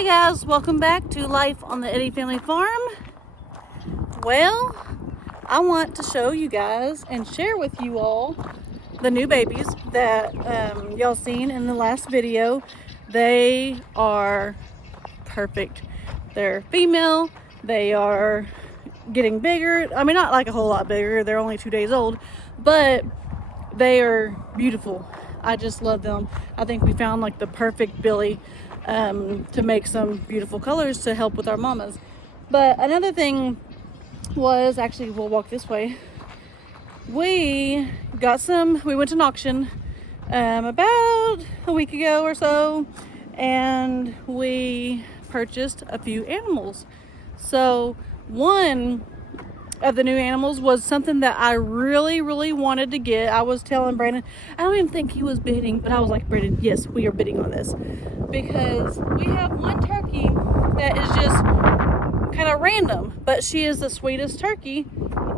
Hi guys, welcome back to Life on the Eddy Family Farm. Well, I want to show you guys and share with you all the new babies that y'all seen in the last video. They are perfect. They're female. They are getting bigger. I mean, not like a whole lot bigger. They're only 2 days old, but they are beautiful. I just love them. I think we found like the perfect billy to make some beautiful colors to help with our mamas. But another thing was, actually we'll walk this way. We went to an auction about a week ago or so, and we purchased a few animals. So one of the new animals was something that I really wanted to get. I was telling Brandon, I don't even think he was bidding, but I was like, Brandon, yes, we are bidding on this, because we have one turkey that is just kind of random, but she is the sweetest turkey,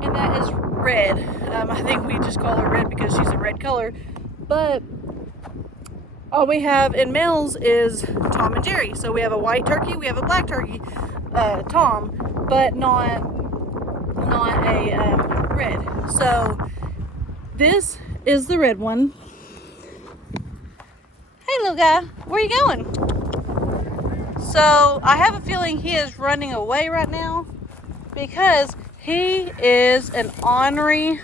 and that is red. I think we just call her red because she's a red color, but all we have in males is Tom and Jerry. So we have a white turkey, we have a black turkey, Tom, but not a red. So this is the red one. Hey little guy, where are you going? So I have a feeling he is running away right now because he is an ornery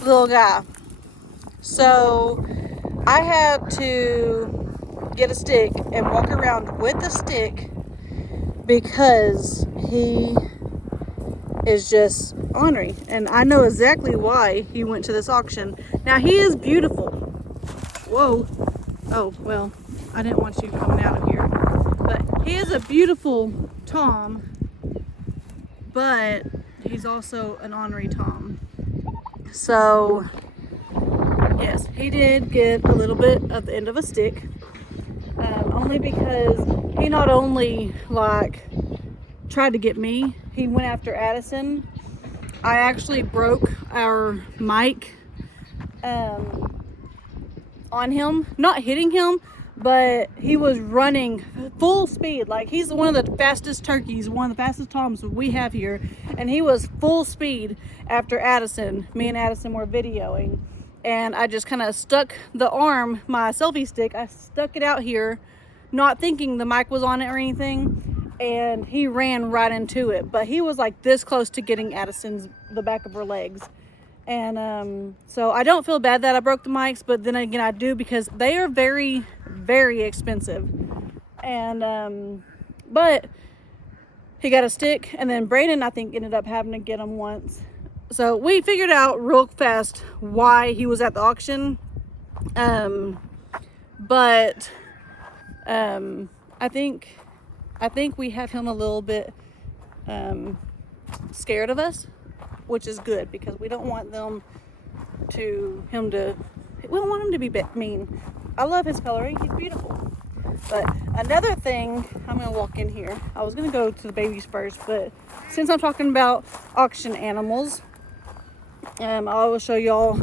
little guy. So I had to get a stick and walk around with the stick because he is just ornery, and I know exactly why he went to this auction. Now he is beautiful. Whoa. Oh well, I didn't want you coming out of here. But he is a beautiful Tom, but he's also an ornery Tom. So yes, he did get a little bit of the end of a stick, only because he not only like tried to get me, he went after Addison. I actually broke our mic on him, not hitting him, but he was running full speed. Like, he's one of the fastest turkeys, one of the fastest Toms we have here, and he was full speed after Addison. Me and Addison were videoing, and I just kind of stuck the arm, my selfie stick, I stuck it out here, not thinking the mic was on it or anything, and he ran right into it. But he was like this close to getting the back of her legs. And so I don't feel bad that I broke the mics, but then again I do, because they are very expensive. And but he got a stick, and then Brayden I think ended up having to get him once. So we figured out real fast why he was at the auction. But I think we have him a little bit scared of us, which is good, because we don't want we don't want him to be mean. I love his coloring, he's beautiful. But another thing, I'm gonna walk in here. I was gonna go to the babies first, but since I'm talking about auction animals, I will show y'all.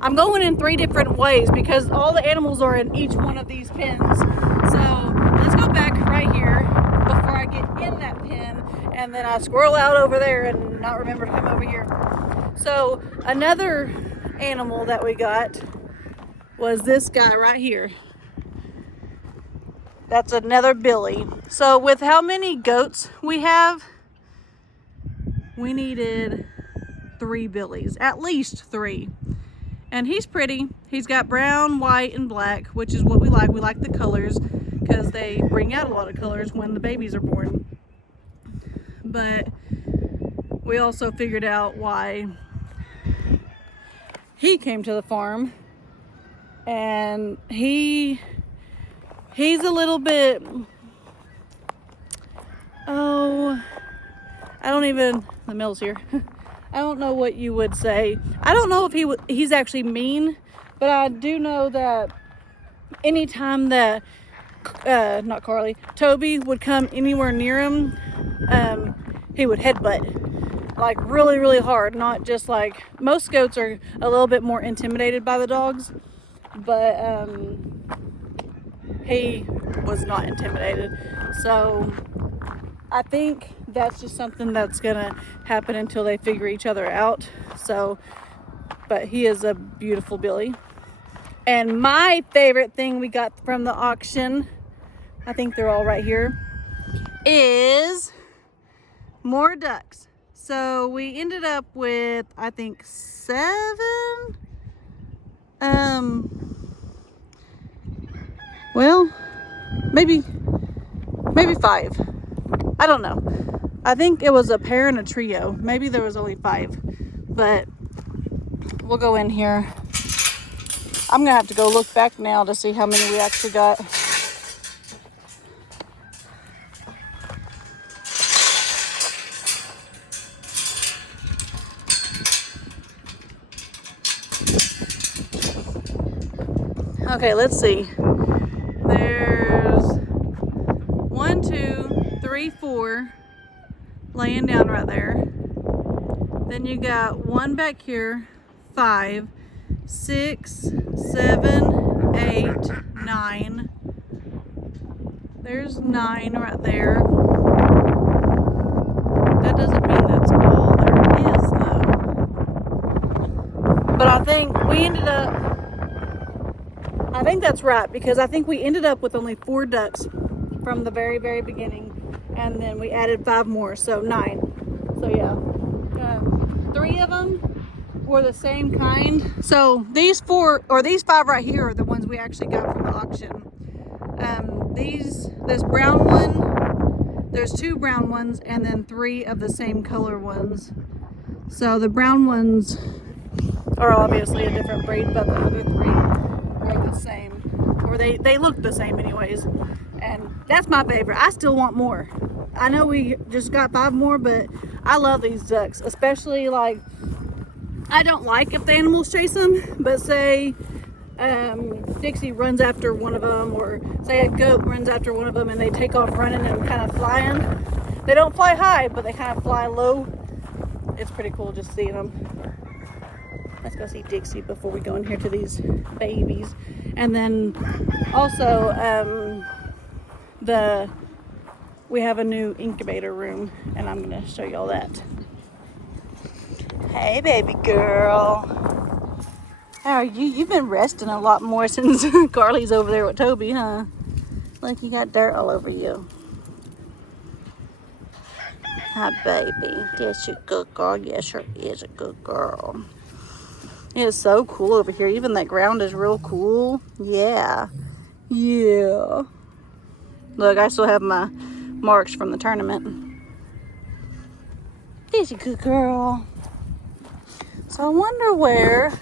I'm going in 3 different ways because all the animals are in each one of these pens. So let's go back right here before I get in that pen, and then I squirrel out over there and not remember to come over here. So another animal that we got was this guy right here. That's another billy. So with how many goats we have, we needed 3 billies, at least 3. And he's pretty. He's got brown, white, and black, which is what we like. We like the colors because they bring out a lot of colors when the babies are born. But we also figured out why he came to the farm. And he's a little bit, the male's here. I don't know what you would say. I don't know if he's actually mean, but I do know that anytime that Toby would come anywhere near him, he would headbutt, like really hard. Not just like, most goats are a little bit more intimidated by the dogs. but he was not intimidated. So I think that's just something that's gonna happen until they figure each other out. So, but he is a beautiful Billy. And my favorite thing we got from the auction, I think they're all right here, is more ducks. So we ended up with, I think, 7. Well, maybe 5. I don't know. I think it was a pair and a trio. Maybe there was only 5, but we'll go in here. I'm gonna have to go look back now to see how many we actually got. Okay, let's see. There's 1, 2, 3, 4 laying down right there. Then you got 1 back here, 5, 6, 7, 8, 9. There's 9 right there. That doesn't mean that's all there is though. But I think we ended up, I think that's right, because I think we ended up with only 4 ducks from the very, very beginning. And then we added 5 more, so 9. So yeah, 3 of them were the same kind. So these 4, or these 5 right here are the ones we actually got from the auction. This brown one, there's 2 brown ones and then 3 of the same color ones. So the brown ones are obviously a different breed, but the other 3 are the same, or they look the same anyways. And that's my favorite. I still want more. I know we just got 5 more, but I love these ducks, especially like, I don't like if the animals chase them, but say Dixie runs after one of them, or say a goat runs after one of them and they take off running and kind of flying. They don't fly high, but they kind of fly low. It's pretty cool just seeing them. Let's go see Dixie before we go in here to these babies. And then also we have a new incubator room, and I'm gonna show you all that. Hey baby girl. How are you? You've been resting a lot more since Carly's over there with Toby, huh? Like you got dirt all over you. Hi baby. Yes, you're a good girl. Yes, sure is a good girl. It is so cool over here. Even that ground is real cool. Yeah. Yeah. Look, I still have my marks from the tournament. She's a good girl. So I wonder where...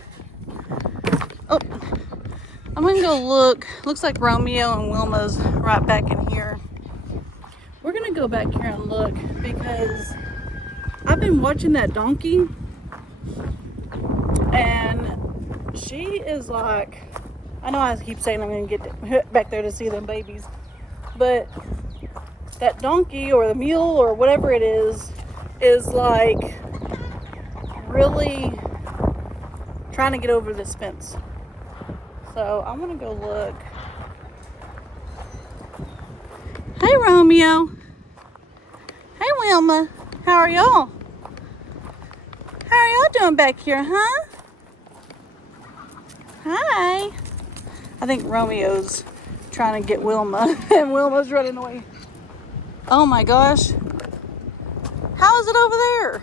Oh, I'm gonna go look. Looks like Romeo and Wilma's right back in here. We're gonna go back here and look because I've been watching that donkey, and she is like, I know I keep saying I'm gonna get back there to see them babies, but that donkey or the mule or whatever it is like really trying to get over this fence. So I'm gonna go look. Hey Romeo. Hey Wilma. How are y'all? How are y'all doing back here, huh? Hi. I think Romeo's trying to get Wilma and Wilma's running away. Oh my gosh. How is it over there?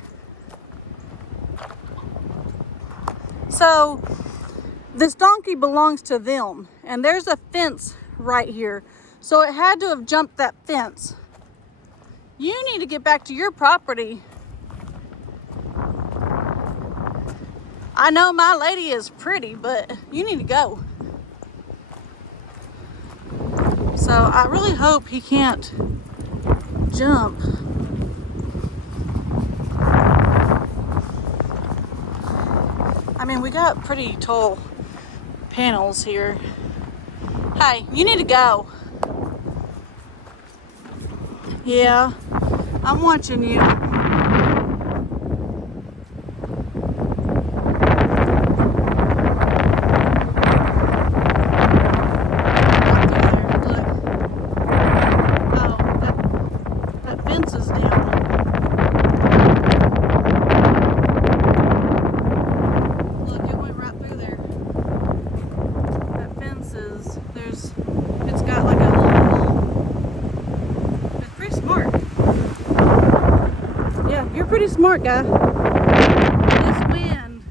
So this donkey belongs to them, and there's a fence right here. So it had to have jumped that fence. You need to get back to your property. I know my lady is pretty, but you need to go. So I really hope he can't jump. I mean, we got pretty tall panels here. Hey, you need to go. Yeah, I'm watching you. pretty smart guy. This wind.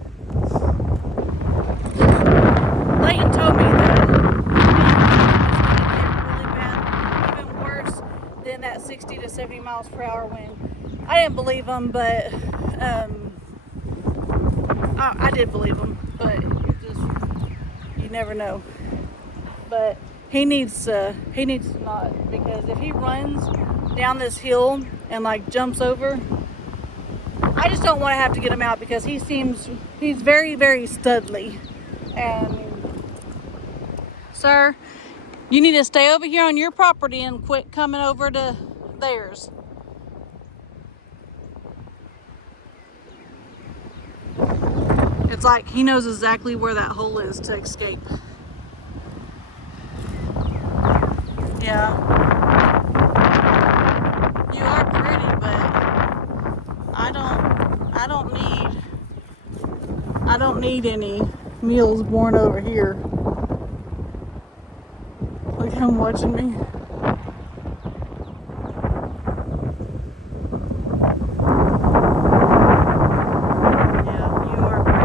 Leighton told me that it's gonna get really bad, even worse than that 60 to 70 miles per hour wind. I didn't believe him, but I did believe him, but you never know. But he needs to not, because if he runs down this hill and like jumps over, I just don't want to have to get him out, because he's very, very studly. And sir, you need to stay over here on your property and quit coming over to theirs. It's like he knows exactly where that hole is to escape. Yeah. You are pretty, but I don't need any mules born over here. Look at him watching me. Yeah, you are pretty.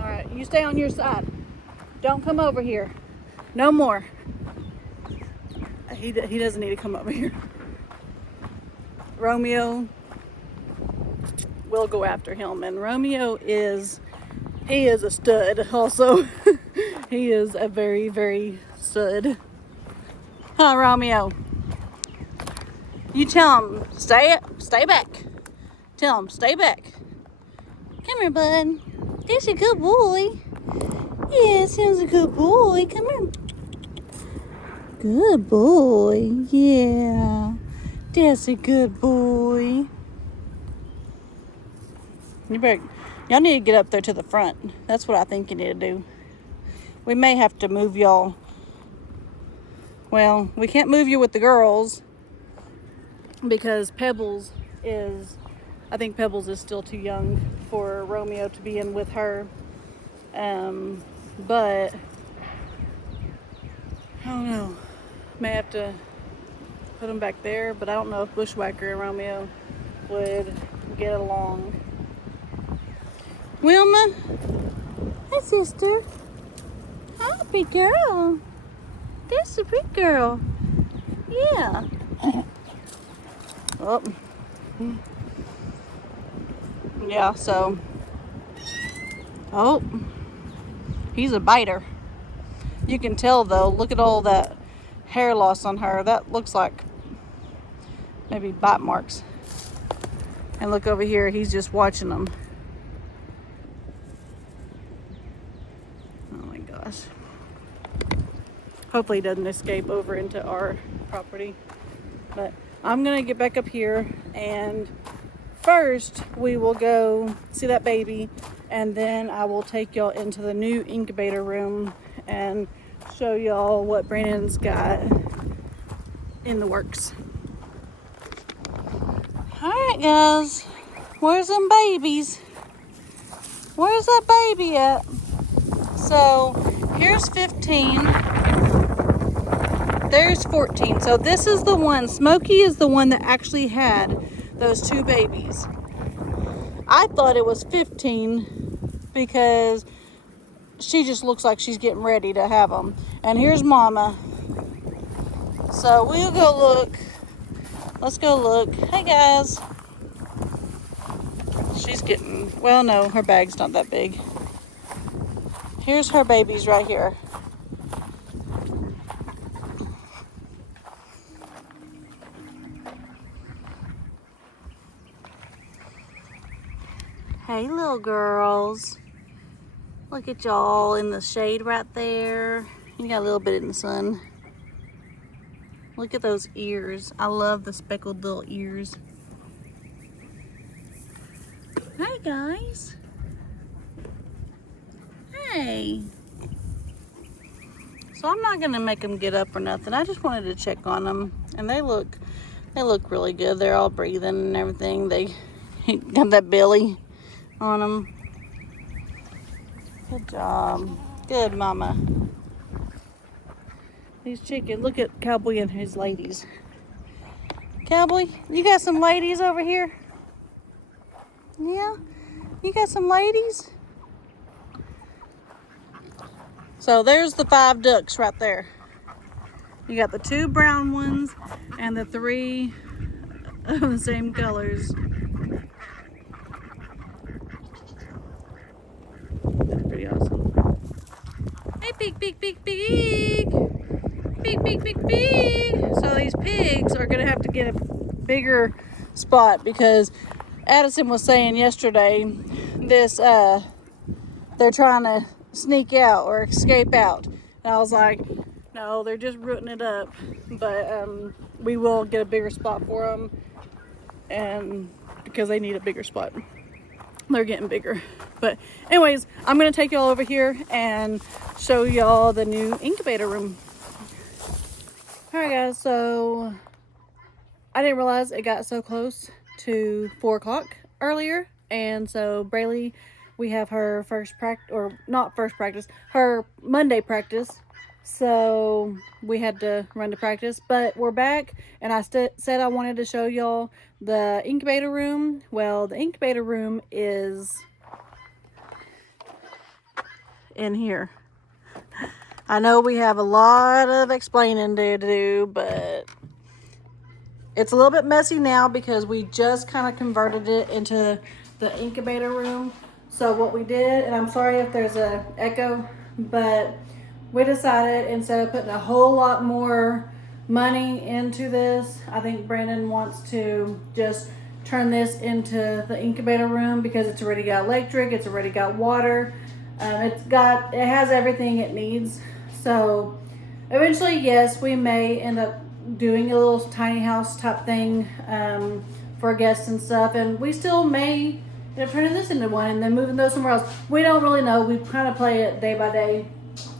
Alright, you stay on your side. Don't come over here. No more. He doesn't need to come over here. Romeo will go after him, and Romeo is a stud also. He is a very, very stud. Huh, Romeo? You tell him, stay back. Tell him, stay back. Come here, bud. That's a good boy. Yes, he's a good boy. Come here. Good boy. Yeah. That's a good boy. Y'all need to get up there to the front. That's what I think you need to do. We may have to move y'all. Well, we can't move you with the girls because I think Pebbles is still too young for Romeo to be in with her. But I don't know. May have to put them back there, but I don't know if Bushwhacker and Romeo would get along. Wilma, hi sister. Hi, big girl. That's a big girl. Yeah. Oh. Yeah, so. Oh. He's a biter. You can tell though, look at all that hair loss on her. That looks like maybe bite marks. And look over here, he's just watching them. Oh my gosh. Hopefully he doesn't escape over into our property. But I'm gonna get back up here, and first we will go see that baby, and then I will take y'all into the new incubator room and show y'all what Brandon's got in the works. Alright guys, where's them babies? Where's that baby at? So here's 15, there's 14. So this is the one, Smokey is the one that actually had those two babies. I thought it was 15 because she just looks like she's getting ready to have them. And here's Mama. So we'll go look. Let's go look. Hey guys. She's getting, well no, her bag's not that big. Here's her babies right here. Hey little girls. Look at y'all in the shade right there. You got a little bit in the sun. Look at those ears. I love the speckled little ears. Hi guys. Hey. So I'm not gonna make them get up or nothing. I just wanted to check on them, and they look really good. They're all breathing and everything. They got that belly on them. Good job. Good Mama. These chickens, look at Cowboy and his ladies. Cowboy, you got some ladies over here? Yeah, you got some ladies? So there's the 5 ducks right there. You got the 2 brown ones and the 3 of the same colors. That's pretty awesome. Hey, pig, pig, pig, pig. Pig, pig, pig, pig. So these pigs are gonna have to get a bigger spot because Addison was saying yesterday they're trying to sneak out or escape out. And I was like, no, they're just rooting it up. But we will get a bigger spot for them, and because they need a bigger spot. They're getting bigger. But anyways, I'm gonna take y'all over here and show y'all the new incubator room. All right, guys, so I didn't realize it got so close to 4 o'clock earlier. And so Braylee, we have her first practice, or not first practice, her Monday practice. So we had to run to practice, but we're back. And I said I wanted to show y'all the incubator room. Well, the incubator room is in here. I know we have a lot of explaining to do, but it's a little bit messy now because we just kind of converted it into the incubator room. So what we did, and I'm sorry if there's an echo, but we decided instead of putting a whole lot more money into this, I think Brandon wants to just turn this into the incubator room because it's already got electric, it's already got water, it has everything it needs. So eventually, yes, we may end up doing a little tiny house type thing for guests and stuff, and we still may end up turning this into one and then moving those somewhere else. We don't really know. We kind of play it day by day,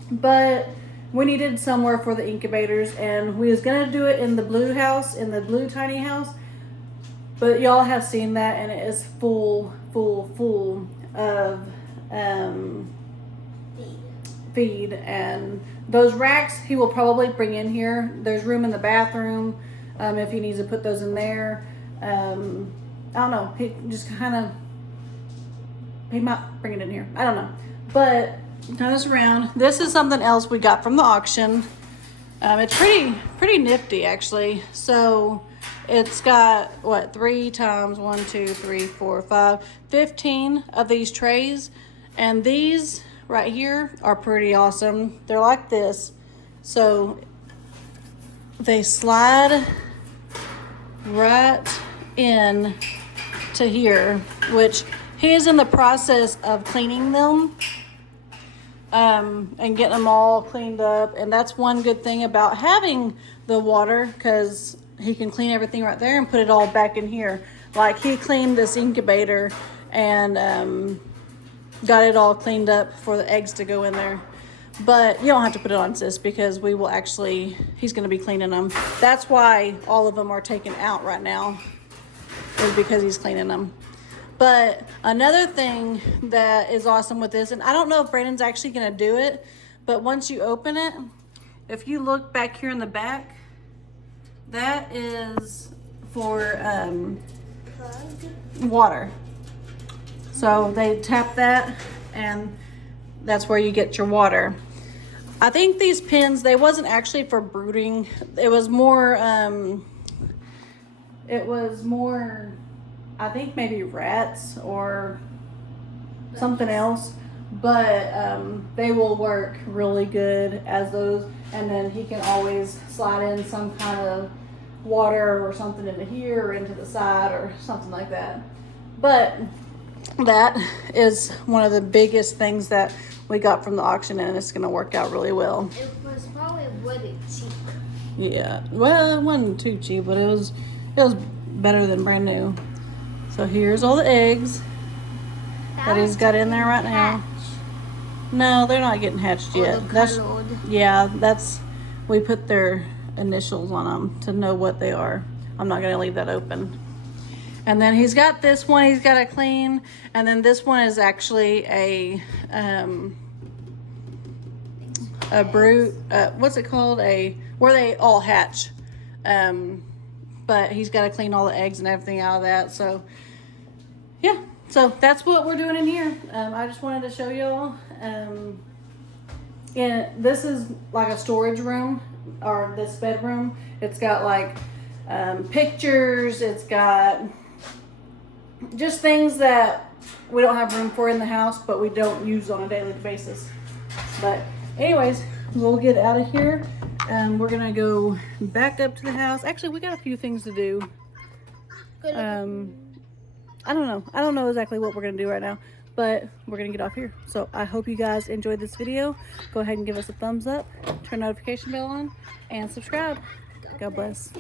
but we needed somewhere for the incubators, and we was gonna do it in the blue house, in the blue tiny house, but y'all have seen that, and it is full of feed. And those racks he will probably bring in here. There's room in the bathroom if he needs to put those in there. I don't know, he just he might bring it in here, I don't know. But turn this around. This is something else we got from the auction. It's pretty nifty actually. So it's got what, 3 times 1, 2, 3, 4, 5, 15 of these trays, and these right here are pretty awesome. They're like this, so they slide right in to here, which he is in the process of cleaning them and getting them all cleaned up. And that's one good thing about having the water, because he can clean everything right there and put it all back in here. Like he cleaned this incubator and got it all cleaned up for the eggs to go in there. But you don't have to put it on, sis, because we will actually, he's going to be cleaning them. That's why all of them are taken out right now, is because he's cleaning them. But another thing that is awesome with this, and I don't know if Brandon's actually going to do it, but once you open it, if you look back here in the back, that is for water. So they tap that, and that's where you get your water. I think these pins, they wasn't actually for brooding. It was more, I think maybe rats or something else. But they will work really good as those. And then he can always slide in some kind of water or something into here or into the side or something like that. But that is one of the biggest things that we got from the auction, and it's going to work out really well. It was probably really cheap. Yeah, well, it wasn't too cheap, but it was better than brand new. So here's all the eggs that he's got in there right now. No, they're not getting hatched yet. We put their initials on them to know what they are. I'm not going to leave that open. And then he's got this one he's got to clean. And then this one is actually a brood, what's it called? Where they all hatch. but he's got to clean all the eggs and everything out of that. So yeah, so that's what we're doing in here. I just wanted to show y'all. And this is like a storage room, or this bedroom. It's got like pictures. It's got just things that we don't have room for in the house, but we don't use on a daily basis. But anyways, we'll get out of here and we're gonna go back up to the house. Actually, we got a few things to do. I don't know exactly what we're gonna do right now, but we're gonna get off here. So I hope you guys enjoyed this video. Go ahead and give us a thumbs up, turn notification bell on, and subscribe. God bless.